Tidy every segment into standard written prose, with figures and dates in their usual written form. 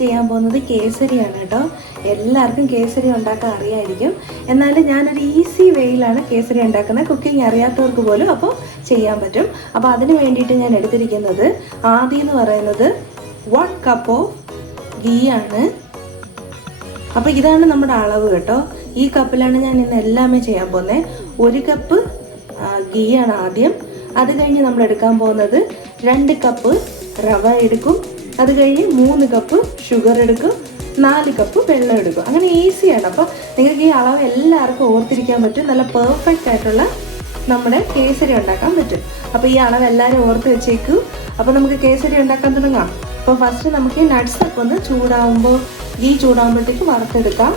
ചെയ്യാൻ പോകുന്നത് കേസരിയാണ് കേട്ടോ. എല്ലാവർക്കും കേസരി ഉണ്ടാക്കാൻ അറിയായിരിക്കും. എന്നാലും ഞാനൊരു ഈസി വേയിലാണ് കേസരി ഉണ്ടാക്കുന്നത്. കുക്കിംഗ് അറിയാത്തവർക്ക് പോലും അപ്പോൾ ചെയ്യാൻ പറ്റും. അപ്പോൾ അതിന് വേണ്ടിയിട്ട് ഞാൻ എടുത്തിരിക്കുന്നത് ആദ്യം എന്ന് പറയുന്നത് 1 കപ്പ് ഓഫ് ഗീ ആണ്. അപ്പോൾ ഇതാണ് നമ്മുടെ അളവ് കേട്ടോ. ഈ കപ്പിലാണ് ഞാൻ ഇന്ന് എല്ലാമേ ചെയ്യാൻ പോകുന്നത്. 1 കപ്പ് ഗീ ആണ് ആദ്യം. അത് കഴിഞ്ഞ് നമ്മൾ എടുക്കാൻ പോകുന്നത് 2 കപ്പ് റവ എടുക്കും. അത് കഴിഞ്ഞ് 3 കപ്പ് ഷുഗർ എടുക്കും, 4 കപ്പ് വെള്ളം എടുക്കും. അങ്ങനെ ഈസിയാണ്. അപ്പോൾ നിങ്ങൾക്ക് ഈ അളവ് എല്ലാവർക്കും ഓർത്തിരിക്കാൻ പറ്റും. നല്ല പെർഫെക്റ്റ് ആയിട്ടുള്ള നമ്മുടെ കേസരി ഉണ്ടാക്കാൻ പറ്റും. അപ്പോൾ ഈ അളവ് എല്ലാവരും ഓർത്ത് വെച്ചേക്കൂ. അപ്പോൾ നമുക്ക് കേസരി ഉണ്ടാക്കാൻ തുടങ്ങാം. അപ്പോൾ ഫസ്റ്റ് നമുക്ക് ഈ നട്ട്സൊക്കെ ഒന്ന് ഗീ ചൂടാകുമ്പോഴത്തേക്ക് വറുത്തെടുക്കാം.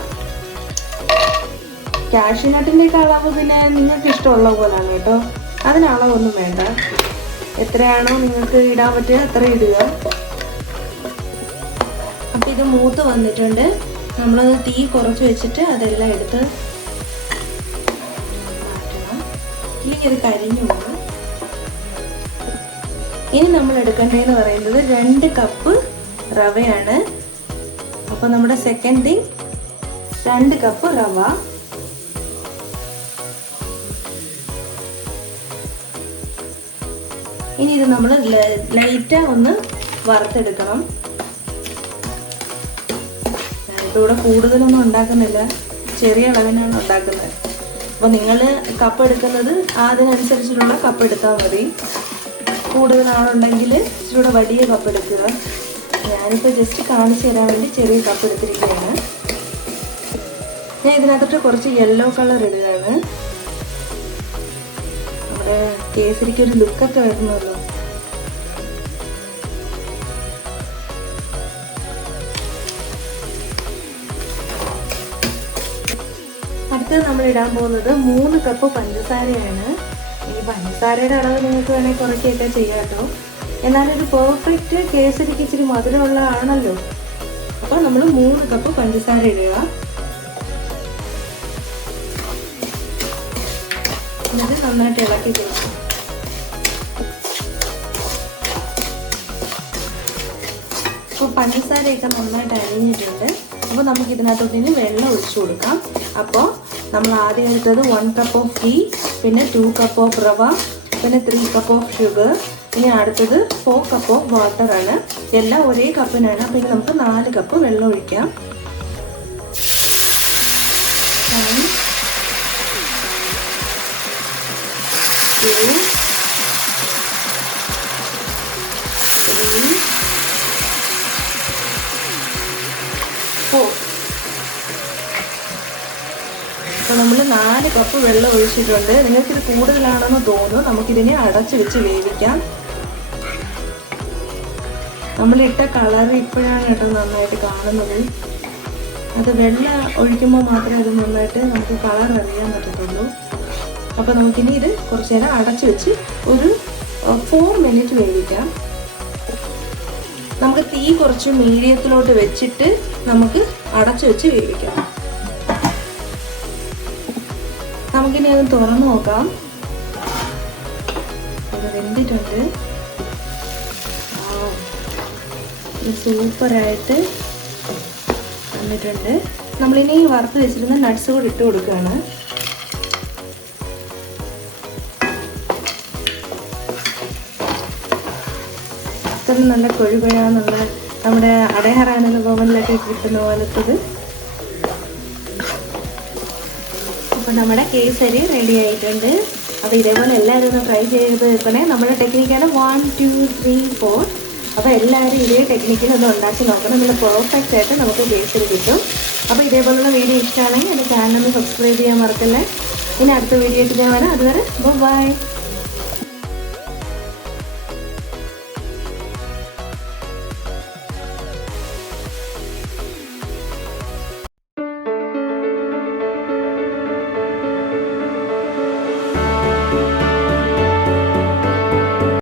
കാഷ്യൂ നട്ടിൻ്റെയൊക്കെ അളവ് പിന്നെ നിങ്ങൾക്ക് ഇഷ്ടമുള്ള പോലാണ് കേട്ടോ. അതിന് അളവൊന്നും വേണ്ട. എത്രയാണോ നിങ്ങൾക്ക് ഇടാൻ പറ്റുക അത്ര ഇടുക. അപ്പം ഇത് മൂത്ത് വന്നിട്ടുണ്ട്. നമ്മളത് തീ കുറച്ച് വെച്ചിട്ട് അതെല്ലാം എടുത്ത് മാറ്റണം, ഇല്ലെങ്കിൽ ഇത് കരിഞ്ഞു പോകും. ഇനി നമ്മൾ എടുക്കേണ്ടതെന്ന് പറയുന്നത് 2 കപ്പ് റവയാണ്. അപ്പോൾ നമ്മുടെ സെക്കൻഡ് തിങ് 2 കപ്പ് റവ. ഇനി ഇത് നമ്മൾ ലൈറ്റാ ഒന്ന് വറുത്തെടുക്കണം. ഞാനിപ്പോൾ കൂടുതലൊന്നും ഉണ്ടാക്കുന്നില്ല, ചെറിയ അളവിനാണ് ഉണ്ടാക്കുന്നത്. അപ്പോൾ നിങ്ങൾ കപ്പ് എടുക്കുന്നത് അതിനനുസരിച്ചിട്ടുള്ള കപ്പ് എടുത്താൽ മതി. കൂടുതൽ ആളുണ്ടെങ്കിൽ ഇച്ചിരി വലിയ കപ്പ് എടുക്കുക. ഞാനിപ്പോൾ ജസ്റ്റ് കാണിച്ചു തരാൻ വേണ്ടി ചെറിയ കപ്പ് എടുത്തിരിക്കുകയാണ്. ഞാൻ ഇതിനകത്തോട്ട് കുറച്ച് യെല്ലോ കളർ ഇടുകയാണ്. നമ്മുടെ കേസരിക്ക് ഒരു ലുക്കൊക്കെ വരുന്നല്ലോ. അടുത്തത് നമ്മൾ ഇടാൻ പോകുന്നത് 3 കപ്പ് പഞ്ചസാരയാണ്. ഈ പഞ്ചസാരയുടെ അളവ് നിങ്ങൾക്ക് വേണമെങ്കിൽ കുറയ്ക്കുകയൊക്കെ ചെയ്യാം കേട്ടോ. എന്നാലൊരു പെർഫെക്റ്റ് കേസരിക്ക് ഇച്ചിരി മധുരമുള്ള ആണല്ലോ. അപ്പോൾ നമ്മൾ 3 കപ്പ് പഞ്ചസാര ഇടുക. എന്നിട്ട് നന്നായിട്ട് ഇളക്കി കൊടുക്കും. അപ്പോൾ പഞ്ചസാരയൊക്കെ നന്നായിട്ട് അരിഞ്ഞിട്ടുണ്ട്. അപ്പോൾ നമുക്ക് ഇതിനകത്തോട്ട് വെള്ളം ഒഴിച്ചു കൊടുക്കാം. അപ്പോൾ നമ്മൾ ആദ്യം എടുത്തത് 1 കപ്പ് ഓഫ് ഗീ, പിന്നെ 2 കപ്പ് ഓഫ് റവ, പിന്നെ 3 കപ്പ് ഓഫ് ഷുഗർ, ഇനി അടുത്തത് 4 കപ്പ് ഓഫ് വാട്ടറാണ്. എല്ലാം ഒരേ കപ്പിനാണ്. അപ്പോൾ ഇനി നമുക്ക് 4 കപ്പ് വെള്ളം ഒഴിക്കാം. 1 2 3 4. അപ്പോൾ നമ്മൾ 4 കപ്പ് വെള്ളം ഒഴിച്ചിട്ടുണ്ട്. നിങ്ങൾക്കിത് കൂടുതലാണെന്ന് തോന്നുന്നു. നമുക്കിതിനെ അടച്ചു വെച്ച് വേവിക്കാം. നമ്മളിട്ട കളർ ഇപ്പോഴാണ് കേട്ടോ നന്നായിട്ട് കാണുന്നത്. അത് വെള്ളം ഒഴിക്കുമ്പോൾ മാത്രമേ അത് നന്നായിട്ട് നമുക്ക് കളർ അറിയാൻ പറ്റത്തുള്ളൂ. അപ്പോൾ നമുക്കിനി ഇത് കുറച്ച് നേരം അടച്ചു വെച്ച് ഒരു 4 മിനിറ്റ് വേവിക്കാം. നമുക്ക് തീ കുറച്ച് മീഡിയത്തിലോട്ട് വെച്ചിട്ട് നമുക്ക് അടച്ചു വെച്ച് വേവിക്കാം. നമുക്കിനി അത് തുറന്ന് നോക്കാം. അത് വെന്തിട്ടുണ്ട്. ഇത് സൂപ്പറായിട്ട് വന്നിട്ടുണ്ട്. നമ്മളിനി വറുത്ത് വെച്ചിരുന്ന നട്ട്സ് കൂടി ഇട്ട് കൊടുക്കുകയാണ്. ഇത്ര നല്ല കൊഴുകൊഴാന്നുള്ള നമ്മുടെ അടയറാനുള്ള ഭവനിലൊക്കെ കിട്ടുന്ന പോലത്തത്. അപ്പോൾ നമ്മുടെ കേസരി റെഡി ആയിട്ടുണ്ട്. അപ്പോൾ ഇതേപോലെ എല്ലാവരും ഒന്ന് ട്രൈ ചെയ്ത് വെക്കണേ. നമ്മുടെ ടെക്നിക്കാണ് 1 2 3 4. അപ്പോൾ എല്ലാവരും ഇതേ ടെക്നിക്കിൽ ഒന്ന് ഉണ്ടാക്കി നോക്കണം. നല്ല പെർഫെക്റ്റ് ആയിട്ട് നമുക്ക് കേസരി കിട്ടും. അപ്പോൾ ഇതേപോലുള്ള വീഡിയോ ഇഷ്ടമാണെങ്കിൽ എൻ്റെ ചാനൽ ഒന്ന് സബ്സ്ക്രൈബ് ചെയ്യാൻ മറക്കല്ലേ. ഇനി അടുത്ത വീഡിയോ ആയിട്ട് ഞാൻ വരാം. അതുവരെ ബൈ.